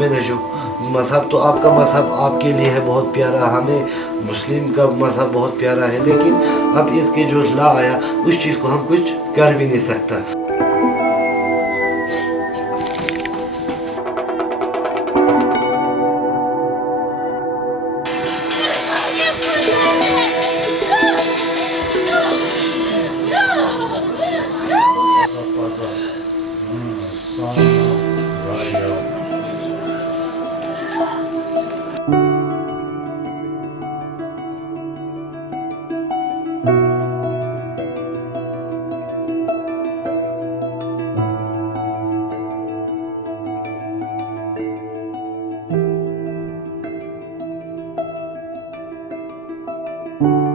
मैंने जो मज़हब तो आपका मज़हब आपके लिए है बहुत प्यारा, हमें मुस्लिम का मज़हब बहुत प्यारा है, लेकिन अब इसके जो ला आया उस चीज़ को हम कुछ कर भी नहीं सकता। you